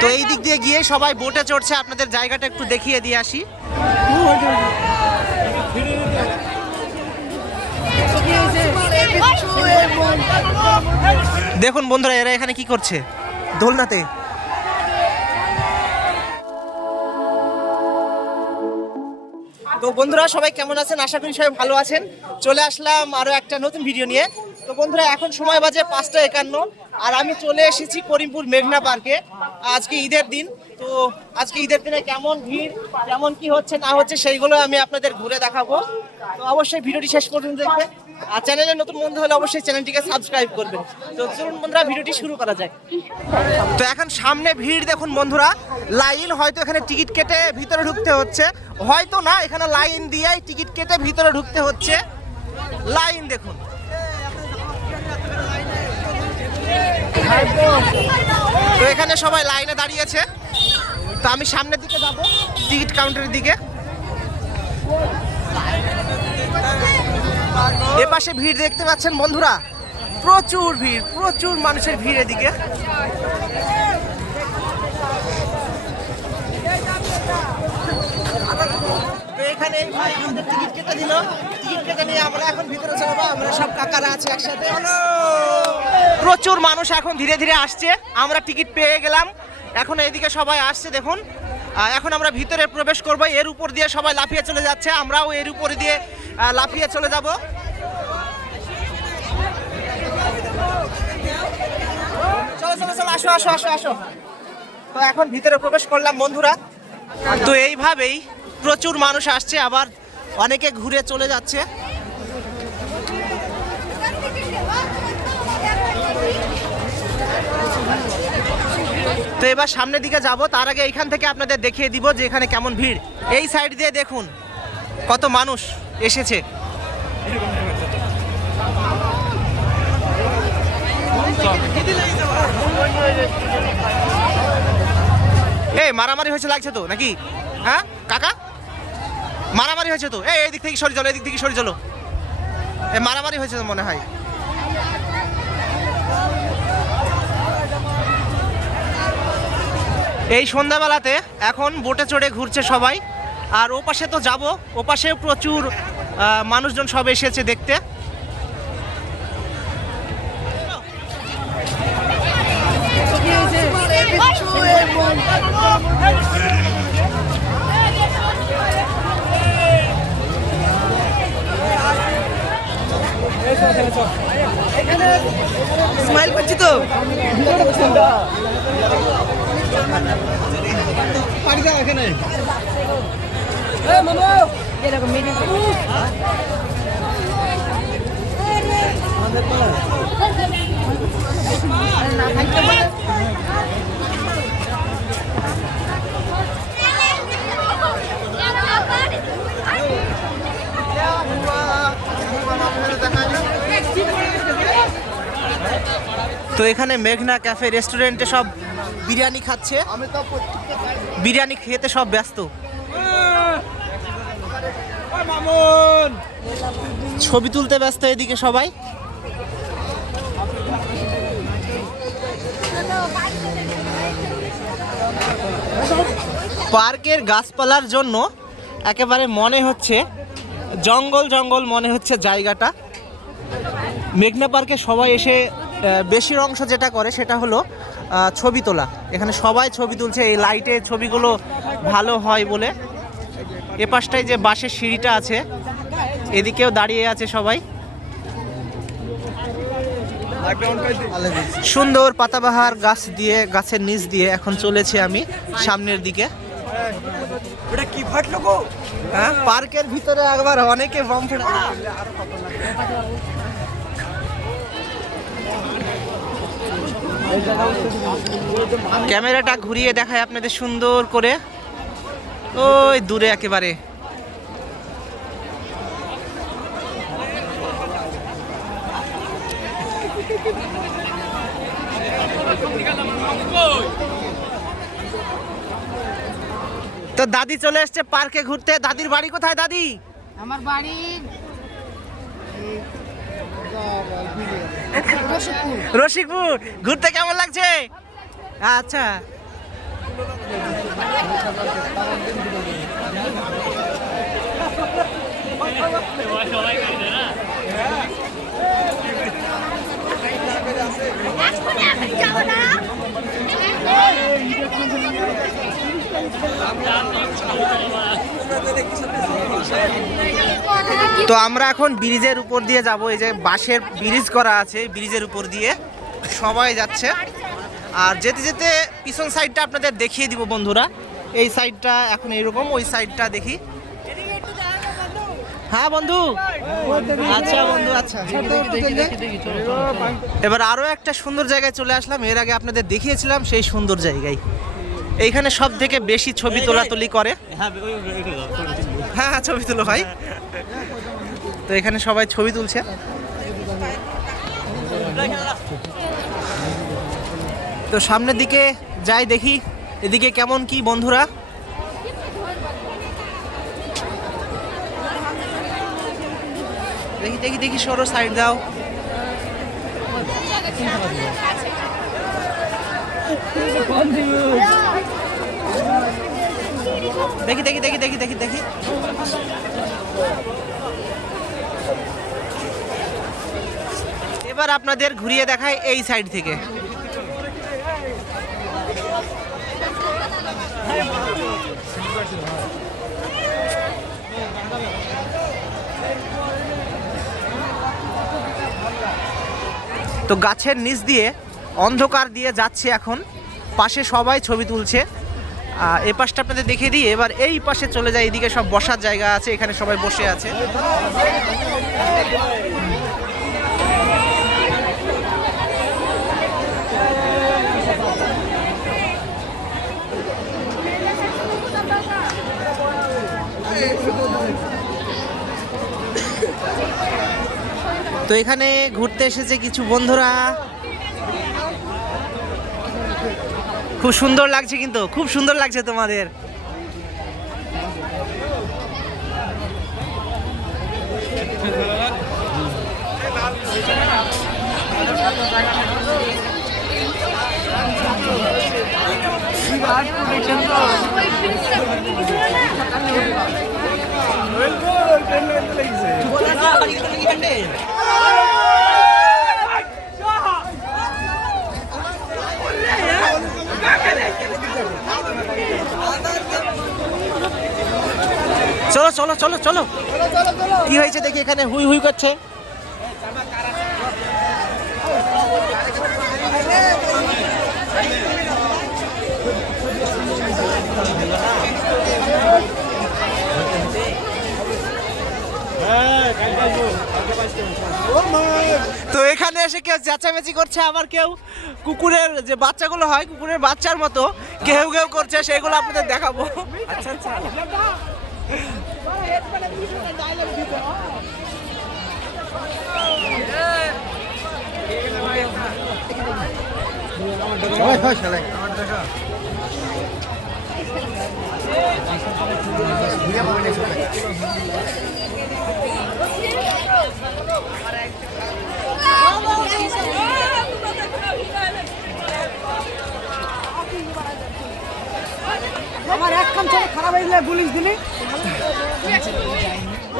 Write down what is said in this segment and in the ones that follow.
তো এই দিক দিয়ে গিয়ে সবাই বোটে চড়ছে, আপনাদের জায়গাটা একটু দেখিয়ে দিয়ে আসি। দেখুন বন্ধুরা, এরা এখানে কি করছে দোলনাতে। তো বন্ধুরা সবাই কেমন আছেন? আশা করি সবাই ভালো আছেন। চলে আসলাম আরো একটা নতুন ভিডিও নিয়ে। তো বন্ধুরা এখন সময় বাজে 5টা 51 আর আমি চলে এসেছি করিমপুর মেঘনা পার্কে। আজকে ঈদের দিন, তো আজকে ঈদের দিনে কেমন ভিড়, কেমন কি হচ্ছে না হচ্ছে সেইগুলো আমি আপনাদের ঘুরে দেখাবো। তো অবশ্যই ভিডিওটি শেষ পর্যন্ত দেখবেন, আর চ্যানেলে নতুন বন্ধু হলে অবশ্যই চ্যানেলটিকে সাবস্ক্রাইব করবেন। তো চলুন বন্ধুরা ভিডিওটি শুরু করা যাক। তো এখন সামনে ভিড় দেখুন বন্ধুরা, লাইন, হয়তো এখানে টিকিট কেটে ভিতরে ঢুকতে হচ্ছে, হয়তো না, এখানে লাইন দিয়েই টিকিট কেটে ভিতরে ঢুকতে হচ্ছে। লাইন দেখুন। তো এখানে সবাই লাইনে দাঁড়িয়েছে, তো আমি সামনের দিকে যাব, টিকিট কাউন্টারের দিকে। এ পাশে ভিড় দেখতে পাচ্ছেন বন্ধুরা, প্রচুর ভিড়, প্রচুর মানুষের ভিড় এদিকে। তো এখানে এই ভাই আমাদের টিকিট কেটে দিল, টিকিট কেটে নিয়ে আমরা এখন ভিতরে যাবো। আমরা সব কাকারা আছি একসাথে। প্রচুর মানুষ এখন ধীরে ধীরে আসছে, আমরা টিকিট পেয়ে গেলাম, এখন এইদিকে সবাই আসছে দেখুন। এখন আমরা ভিতরে প্রবেশ করব, এর উপর দিয়ে সবাই লাফিয়ে চলে যাচ্ছে, আমরাও এর উপর দিয়ে লাফিয়ে চলে যাব। চলো চলো চলো, আসো আসো আসো আসো। তো এখন ভিতরে প্রবেশ করলাম বন্ধুরা। তো এইভাবেই প্রচুর মানুষ আসছে, আবার অনেকে ঘুরে চলে যাচ্ছে। তো এবার সামনের দিকে যাব, তার আগে এইখান থেকে আপনাদের দেখিয়ে দিব যে এখানে কেমন ভিড়। এই সাইড দিয়ে দেখুন কত মানুষ এসেছে। এই মারামারি হয়েছে লাগছে তো নাকি? হ্যাঁ কাকা, মারামারি হয়েছে তো? এই দিক থেকে সরে চলো, এদিক থেকে সরে চলো, মারামারি হয়েছে তো মনে হয়। এই সন্ধ্যাবেলাতে এখন বোটে চড়ে ঘুরছে সবাই, আর ও পাশে তো যাব, ও পাশেও প্রচুর মানুষজন সব এসেছে দেখতে। স্মাইল করছি তো পারি দাও এখানে। তো এখানে মেঘনা ক্যাফে রেস্টুরেন্টে সব বিরিয়ানি খাচ্ছে, বিরিয়ানি খেতে সব ব্যস্ত। ছবি তুলতে ব্যস্ত এদিকে সবাই। পার্কের গাছপালার জন্য একেবারে মনে হচ্ছে জঙ্গল জঙ্গল মনে হচ্ছে জায়গাটা। মেঘনা পার্কে সবাই এসে বেশির অংশ যেটা করে সেটা হলো ছবি তোলা। এখানে সবাই ছবি তুলছে, এই লাইটে ছবিগুলো ভালো হয় বলে। এ পাশটায় যে বাঁশের সিঁড়িটা আছে, এদিকেও দাঁড়িয়ে আছে সবাই। সুন্দর পাতাবাহার গাছ দিয়ে, গাছের নিচ দিয়ে এখন চলেছি আমি সামনের দিকে। ওটা কি ফাটলো গো? হ্যাঁ, পার্কের ভিতরে একবার অনেকে বম ফেলে। ক্যামেরাটা ঘুরিয়ে দেখায় আপনাদের সুন্দর করে, ওই দূরে একেবারে। তো দাদি চলে এসছে পার্কে ঘুরতে। দাদির বাড়ি কোথায় দাদি? আমার বাড়ি রসিকপুর। ঘুরতে কেমন লাগছে? আচ্ছা, তো আমরা এখন ব্রিজের উপর দিয়ে যাব। এই যে বাঁশের ব্রিজ করা আছে, ব্রিজের উপর দিয়ে সবাই যাচ্ছে। আর যেতে যেতে পিছন সাইডটা আপনাদের দেখিয়ে দিব বন্ধুরা। এই সাইডটা এখন এইরকম, ওই সাইডটা দেখি। হ্যাঁ বন্ধু, আচ্ছা বন্ধু, আচ্ছা। এবার আরো একটা সুন্দর জায়গায় চলে আসলাম। এর আগে আপনাদের দেখিয়েছিলাম সেই সুন্দর জায়গায়। এইখানে সব থেকে বেশি ছবি তোলাতুলি করে। হ্যাঁ হ্যাঁ, ছবি তুলো ভাই। তো এখানে সবাই ছবি তুলছে। তো সামনের দিকে যাই, দেখি এদিকে কেমন কি বন্ধুরা। দেখি দেখি দেখি, সরো, সাইড দাও। দেখি দেখি দেখি দেখি দেখি দেখি। এবার আপনাদের ঘুরিয়ে দেখায় এই সাইড থেকে। তো গাছের নিচ দিয়ে অন্ধকার দিয়ে যাচ্ছে এখন, পাশে সবাই ছবি তুলছে। এই পাশটা আপনাদের দেখিয়ে দিই। এবার এই পাশে চলে যায়, এদিকে সব বসার জায়গা আছে, এখানে সবাই বসে আছে। তো এখানে ঘুরতে এসেছে কিছু বন্ধুরা। খুব সুন্দর লাগছে, কিন্তু খুব সুন্দর লাগছে তোমাদের। চলো চলো চলো চলো, কি হয়েছে দেখি। এখানে হুই হুই করছে। তো এখানে এসে কেউ চেঁচামেচি করছে, আবার কেউ কুকুরের যে বাচ্চাগুলো হয়, কুকুরের বাচ্চার মতো কেউ কেউ করছে, সেগুলো আপনাদের দেখাবো। আচ্ছা আচ্ছা।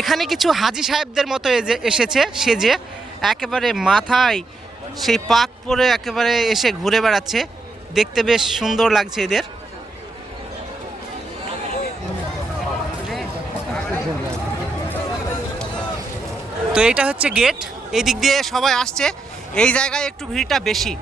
এখানে কিছু হাজি সাহেবদের মতো এসেছে সেজে, একেবারে মাথায় সেই পাক পরে একেবারে এসে ঘুরে বেড়াচ্ছে। দেখতে বেশ সুন্দর লাগছে এদের। তো এইটা হচ্ছে গেট, এই দিক দিয়ে সবাই আসছে। এই জায়গায় একটু ভিড়টা বেশি।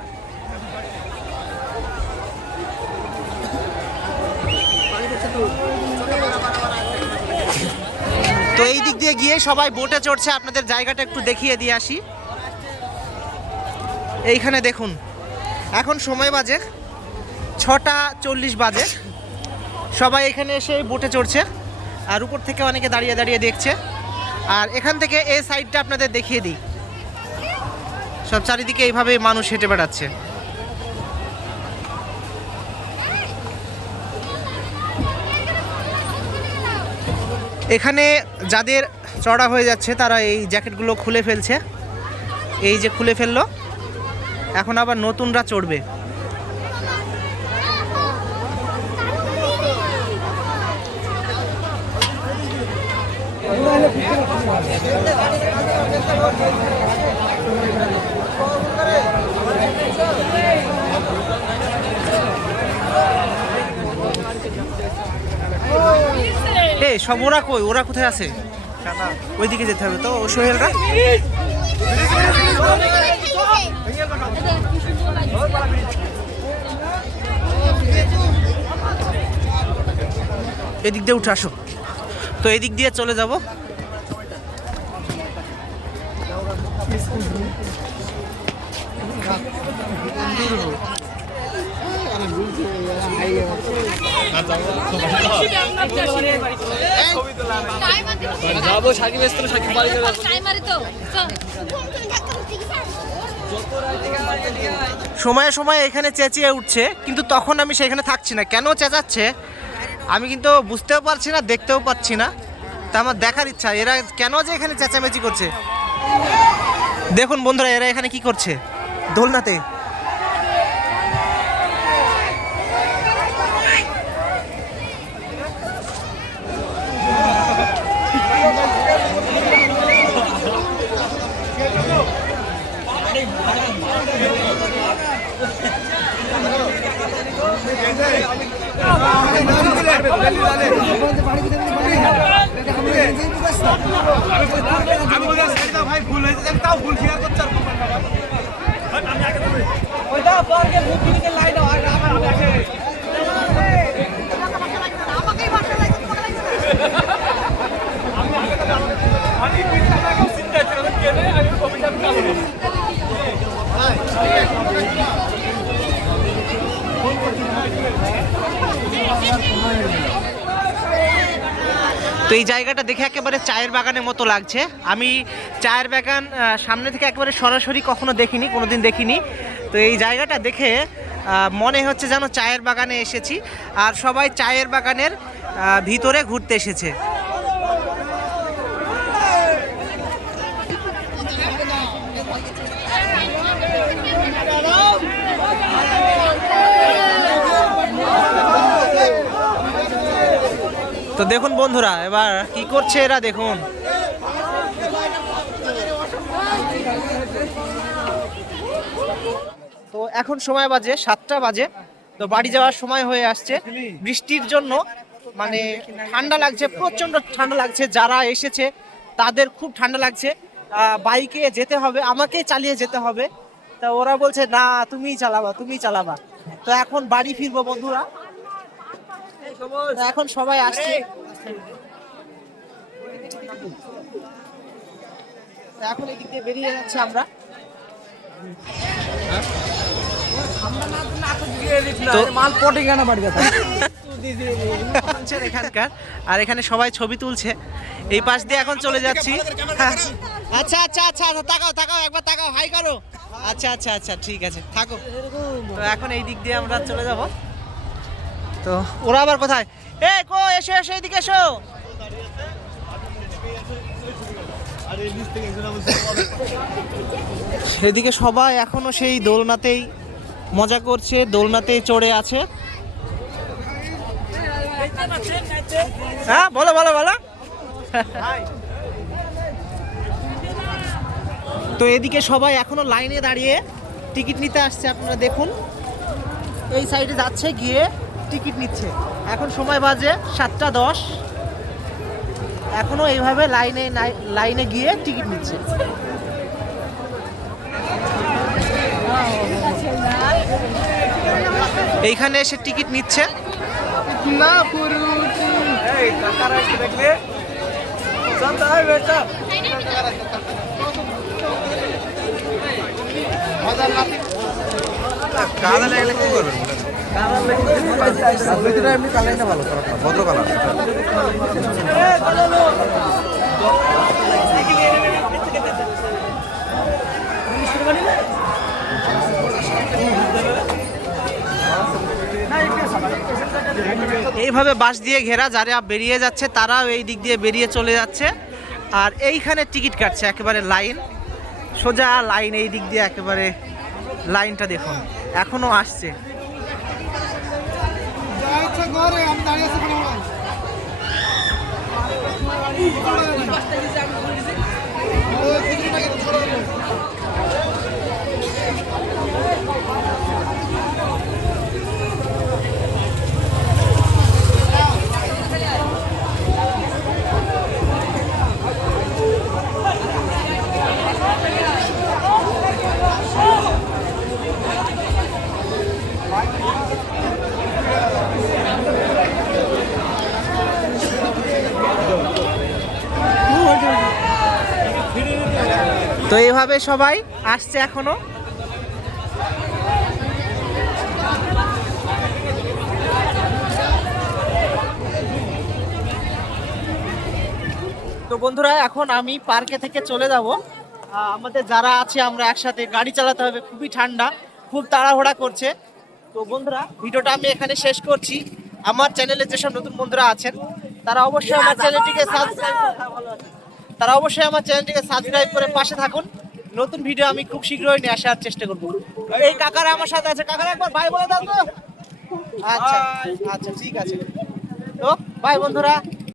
তো এই দিক দিয়ে গিয়ে সবাই বোটে চড়ছে। আপনাদের জায়গাটা একটু দেখিয়ে দিয়ে আসি। এইখানে দেখুন, এখন সময় বাজে 6:40 বাজে। সবাই এখানে এসে বোটে চড়ছে, আর উপর থেকে অনেকে দাঁড়িয়ে দাঁড়িয়ে দেখছে। আর এখান থেকে এই সাইডটা আপনাদের দেখিয়ে দিই। সব চারিদিকে এইভাবে মানুষ হেঁটে বেড়াচ্ছে। এখানে যাদের চড়া হয়ে যাচ্ছে তারা এই জ্যাকেটগুলো খুলে ফেলছে। এই যে খুলে ফেললো, এখন আবার নতুনরা চড়বে। এই সব ওরা কই, ওরা কোথায় আছে? ওইদিকে যেতে হবে তো সোহেলরা। এদিক দিয়ে উঠে আসো, তো এদিক দিয়ে চলে যাব। সময়ে সময়ে এখানে চেঁচিয়ে উঠছে, কিন্তু তখন আমি সেখানে থাকছি না। কেন চেঁচাচ্ছে আমি কিন্তু বুঝতেও পারছি না, দেখতেও পাচ্ছি না। তা আমার দেখার ইচ্ছা এরা কেন যে এখানে চেঁচামেচি করছে। দেখুন বন্ধুরা, এরা এখানে কি করছে দোলনাতে। তো এই জায়গাটা দেখে একেবারে চায়ের বাগানের মতো লাগছে। আমি চায়ের বাগান সামনে থেকে একেবারে সরাসরি কখনো দেখিনি, কোনোদিন দেখিনি। তো এই জায়গাটা দেখে মনে হচ্ছে যেন চায়ের বাগানে এসেছি, আর সবাই চায়ের বাগানের ভিতরে ঘুরতে এসেছে। তো দেখুন বন্ধুরা, এবার কি করছে এরা দেখুন। তো এখন সময় বাজে 7টা বাজে। তো বাড়ি যাওয়ার সময় হয়ে আসছে। বৃষ্টির জন্য মানে ঠান্ডা লাগছে, প্রচন্ড ঠান্ডা লাগছে। যারা এসেছে তাদের খুব ঠান্ডা লাগছে। বাইকে যেতে হবে, আমাকে চালিয়ে যেতে হবে। তা ওরা বলছে না তুমিই চালাবা, তুমিই চালাবা। তো এখন বাড়ি ফিরবো বন্ধুরা। এখন সবাই আসছে, এখন এদিক দিয়ে বেরিয়ে যাচ্ছে আমরা। এখানকার আর এখানে সবাই ছবি তুলছে, এই পাশ দিয়ে এখন চলে যাচ্ছি। আচ্ছা আচ্ছা আচ্ছা, তাকাও তাকাও, একবার তাকাও, হাই করো। আচ্ছা আচ্ছা আচ্ছা, ঠিক আছে, থাকো। তো এখন এই দিক দিয়ে আমরা চলে যাব। তো ওরা আবার কোথায়? এ কো, এসো এসো, এদিকে এসো। সেদিকে সবাই এখনো সেই দোলনাতেই মজা করছে, দোলনাতেই চড়ে আছে। হ্যাঁ বলো বলো বলো। তো এদিকে সবাই এখনো লাইনে দাঁড়িয়ে টিকিট নিতে আসছে। আপনারা দেখুন, এই সাইডে যাচ্ছে, গিয়ে টিকিট নিচ্ছে। এখন সময় বাজে 7টা 10। এখনো এইভাবে লাইনে গিয়ে টিকিট নিচ্ছে। এইখানে এসে টিকিট নিচ্ছে। এইভাবে বাঁশ দিয়ে ঘেরা, যারা বেরিয়ে যাচ্ছে তারাও এই দিক দিয়ে বেরিয়ে চলে যাচ্ছে। আর এইখানে টিকিট কাটছে, একেবারে লাইন, সোজা লাইন। এই দিক দিয়ে একেবারে লাইনটা দেখুন, এখনো আসছে। তো এইভাবে সবাই আসছে এখনো। তো বন্ধুরা এখন আমি পার্কে থেকে চলে যাব। আমাদের যারা আছে আমরা একসাথে গাড়ি চালাতে হবে, খুবই ঠান্ডা, খুব তাড়াহুড়া করছে। তো বন্ধুরা ভিডিওটা আমি এখানে শেষ করছি। আমার চ্যানেলে যেসব নতুন বন্ধুরা আছেন তারা অবশ্যই আমার চ্যানেলটিকে সাবস্ক্রাইব করে পাশে থাকুন। নতুন ভিডিও আমি খুব শীঘ্রই নিয়ে আসার চেষ্টা করব। এই কাকারা আমার সাথে আছে, কাকারা একবার বাই বলে দাও তো। আচ্ছা আচ্ছা ঠিক আছে, তো বাই বন্ধুরা।